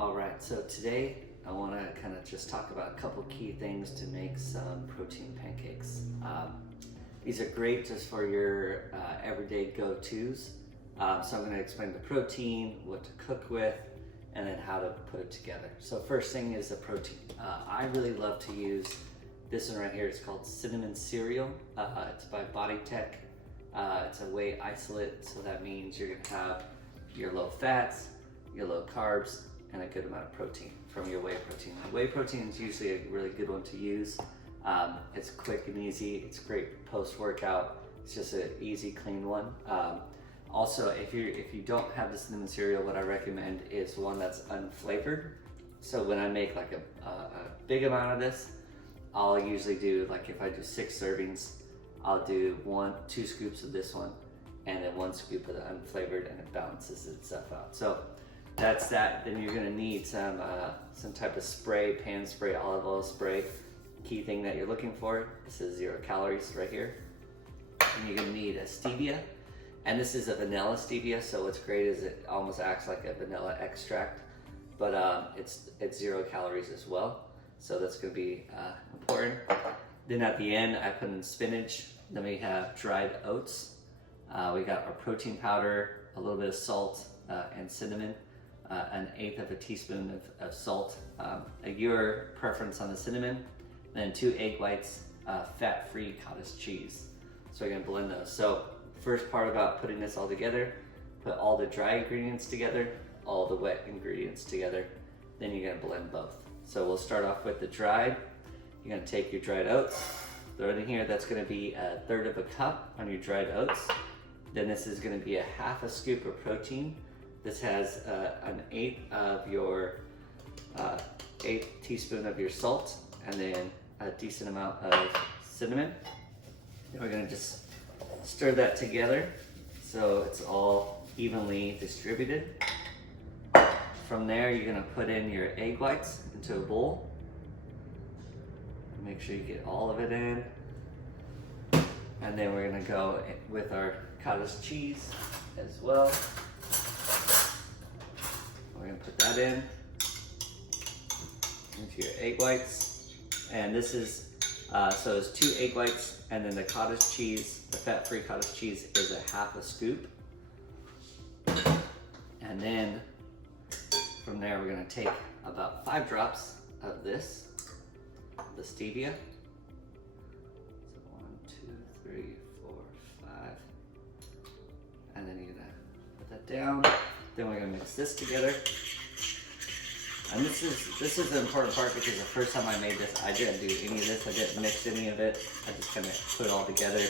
All right, so today I want to kind of just talk about a couple key things to make some protein pancakes. These are great just for your everyday go-tos. So I'm going to explain the protein, what to cook with, and then how to put it together. So first thing is the protein. I really love to use this one right here. It's called cinnamon cereal. It's by BodyTech. It's a whey isolate, so that means you're going to have your low fats, your low carbs, and a good amount of protein from your whey protein. Whey protein is usually a really good one to use. It's quick and easy. It's great post-workout. It's just an easy, clean one. Also, if you don't have the cinnamon cereal, what I recommend is one that's unflavored. So when I make like a big amount of this, I'll usually do, like if I do 6 servings, I'll do 2 scoops of this one, and then 1 scoop of the unflavored, and it balances itself out. So that's that. Then you're gonna need some type of spray, pan spray, olive oil spray. Key thing that you're looking for, this is 0 calories right here. And you're gonna need a stevia, and this is a vanilla stevia, so what's great is it almost acts like a vanilla extract, but it's 0 calories as well, so that's gonna be important. Then at the end, I put in spinach. Then we have dried oats. We got our protein powder, a little bit of salt and cinnamon, 1/8 of a teaspoon of salt, your preference on the cinnamon, then 2 egg whites, fat-free cottage cheese. So we're gonna blend those. So first part about putting this all together, put all the dry ingredients together, all the wet ingredients together, then you're gonna blend both. So we'll start off with the dried. You're gonna take your dried oats, throw it in here. That's gonna be 1/3 of a cup on your dried oats. Then this is gonna be 1/2 scoop of protein. This has 1/8 of your 1/8 teaspoon of your salt, and then a decent amount of cinnamon. And we're gonna just stir that together so it's all evenly distributed. From there, you're gonna put in your egg whites into a bowl. Make sure you get all of it in. And then we're gonna go with our cottage cheese as well. We're gonna put that in into your egg whites. And this is, so it's 2 egg whites, and then the cottage cheese, the fat-free cottage cheese is 1/2 scoop. And then from there, we're gonna take about 5 drops of this, the stevia. So 1, 2, 3, 4, 5. And then you're gonna put that down. Then we're gonna mix this together. And this is the important part, because the first time I made this, I didn't do any of this. I didn't mix any of it. I just kind of put it all together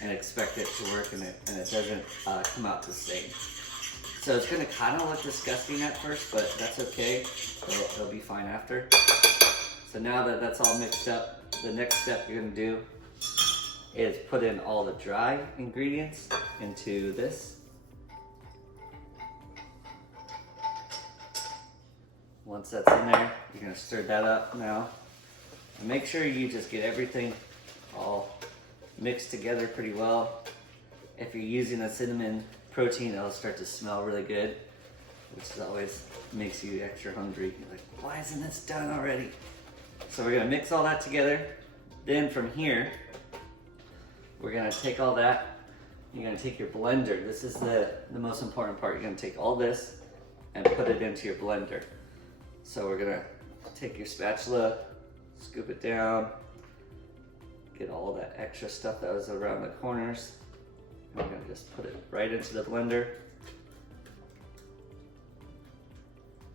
and expect it to work, and it doesn't come out the same. So it's gonna kind of look disgusting at first, but that's okay. It'll be fine after. So now that that's all mixed up, the next step you're gonna do is put in all the dry ingredients into this. Once that's in there, you're gonna stir that up now. And make sure you just get everything all mixed together pretty well. If you're using a cinnamon protein, it'll start to smell really good, which always makes you extra hungry. You're like, why isn't this done already? So we're gonna mix all that together. Then from here, we're gonna take all that. You're gonna take your blender. This is the most important part. You're gonna take all this and put it into your blender. So we're gonna take your spatula, scoop it down, get all that extra stuff that was around the corners. And we're gonna just put it right into the blender.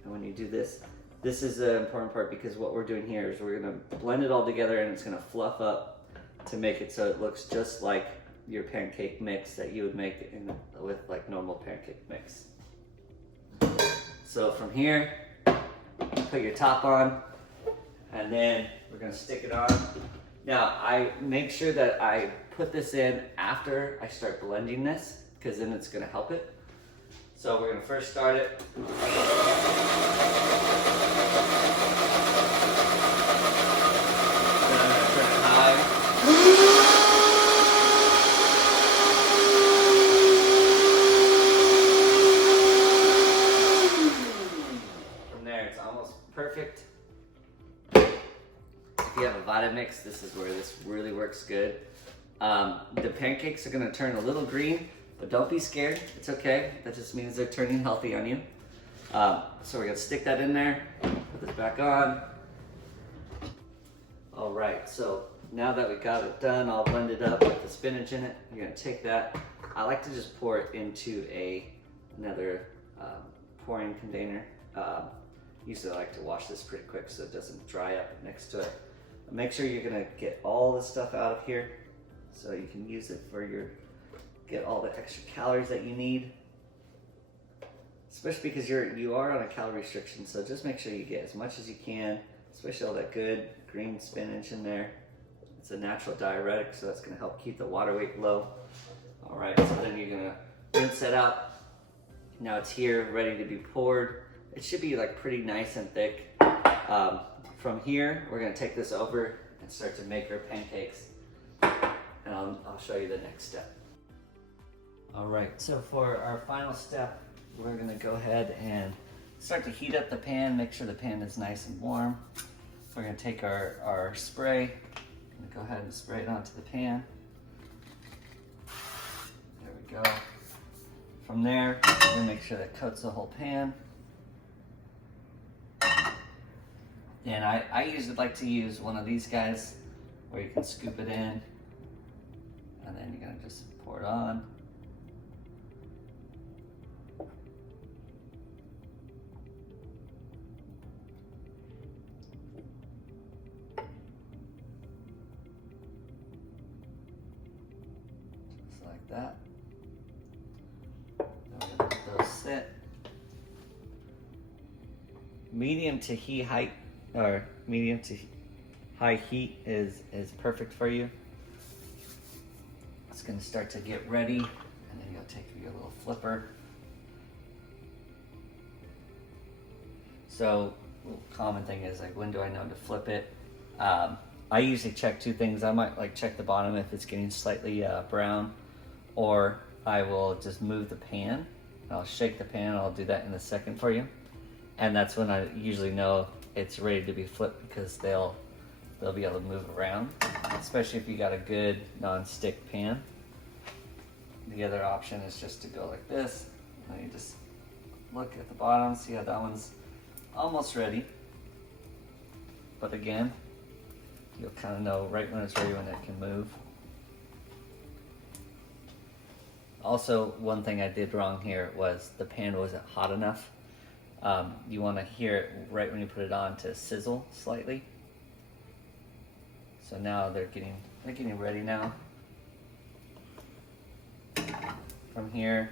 And when you do this, this is the important part, because what we're doing here is we're gonna blend it all together, and it's gonna fluff up to make it so it looks just like your pancake mix that you would make with like normal pancake mix. So from here, put your top on, and then we're gonna stick it on. Now, I make sure that I put this in after I start blending this, because then it's gonna help it. So we're gonna first start it. Then I'm gonna turn it high. From there, mix, this is where this really works good. The pancakes are gonna turn a little green, but don't be scared, it's okay. That just means they're turning healthy on you. So we're gonna stick that in there, put this back on. All right, so now that we got it done, all blended up with the spinach in it, you're gonna take that. I like to just pour it into another pouring container. Usually I like to wash this pretty quick so it doesn't dry up next to it. Make sure you're gonna get all the stuff out of here so you can use it for get all the extra calories that you need. Especially because you are on a calorie restriction, so just make sure you get as much as you can, especially all that good green spinach in there. It's a natural diuretic, so that's gonna help keep the water weight low. All right, so then you're gonna rinse it out. Now it's here, ready to be poured. It should be like pretty nice and thick. From here, we're gonna take this over and start to make our pancakes. And I'll show you the next step. All right, so for our final step, we're gonna go ahead and start to heat up the pan, make sure the pan is nice and warm. We're gonna take our spray, go ahead and spray it onto the pan. There we go. From there, we're gonna make sure that coats the whole pan. And I usually like to use one of these guys where you can scoop it in, and then you're gonna just pour it on. Just like that. Then we're gonna let those sit. Medium to high heat is perfect for you. It's gonna start to get ready, and then you'll take your little flipper. So, common thing is like, when do I know to flip it? I usually check two things. I might like check the bottom if it's getting slightly brown, or I will just move the pan. I'll shake the pan. I'll do that in a second for you. And that's when I usually know it's ready to be flipped, because they'll be able to move around, especially if you got a good non-stick pan. The other option is just to go like this, and you just look at the bottom, see how that one's almost ready. But again, you'll kind of know right when it's ready, when it can move. Also, one thing I did wrong here was the pan wasn't hot enough. You want to hear it right when you put it on to sizzle slightly. So now they're getting ready now. From here,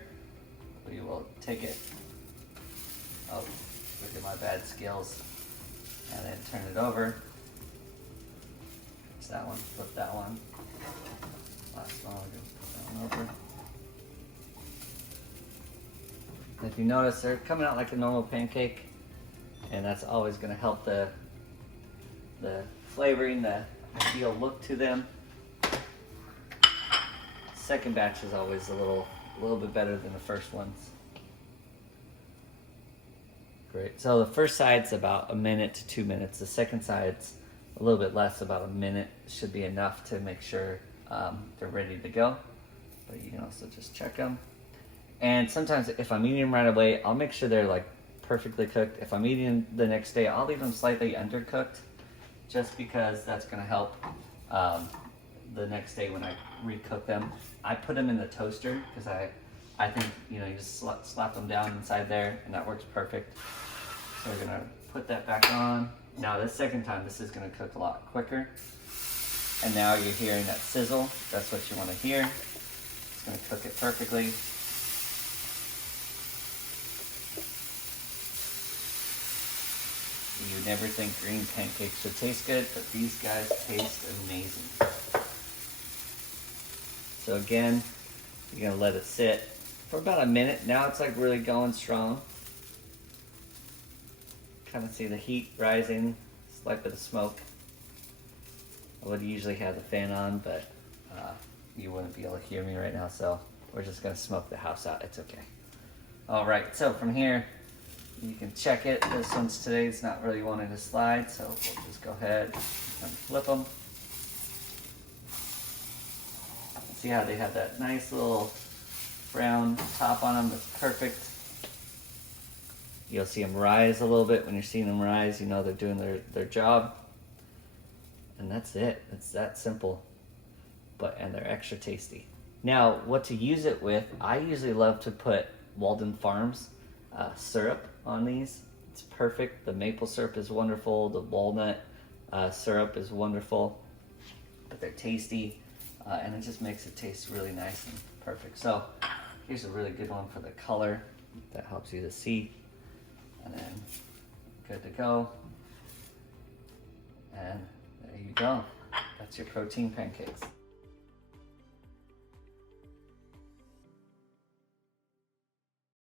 we will take it. Oh, look at my bad skills. And then turn it over. It's that one. Flip that one. Last one. We're gonna put that one over. If you notice, they're coming out like a normal pancake, and that's always going to help the flavoring, the ideal look to them. Second batch is always a little bit better than the first ones. Great. So the first side's about 1 minute to 2 minutes. The second side's a little bit less, about 1 minute. Should be enough to make sure they're ready to go. But you can also just check them. And sometimes if I'm eating them right away, I'll make sure they're like perfectly cooked. If I'm eating the next day, I'll leave them slightly undercooked, just because that's going to help the next day when I recook them. I put them in the toaster because I think, you just slap them down inside there, and that works perfect. So we're going to put that back on. Now this second time, this is going to cook a lot quicker. And now you're hearing that sizzle. That's what you want to hear. It's going to cook it perfectly. You never think green pancakes should taste good, but these guys taste amazing. So again, you're gonna let it sit for about 1 minute. Now it's like really going strong. Kind of see the heat rising, slight bit of smoke. I would usually have the fan on, but you wouldn't be able to hear me right now, so we're just gonna smoke the house out. It's okay. All right, so from here, you can check it. This one's today's not really wanting to slide, so we'll just go ahead and flip them. See how they have that nice little brown top on them? That's perfect. You'll see them rise a little bit. When you're seeing them rise, you know they're doing their job. And that's it. It's that simple. And they're extra tasty. Now, what to use it with, I usually love to put Walden Farms syrup on these. It's perfect. The maple syrup is wonderful. The walnut syrup is wonderful. But they're tasty, and it just makes it taste really nice and perfect. So here's a really good one for the color. That helps you to see. And then good to go. And there you go. That's your protein pancakes.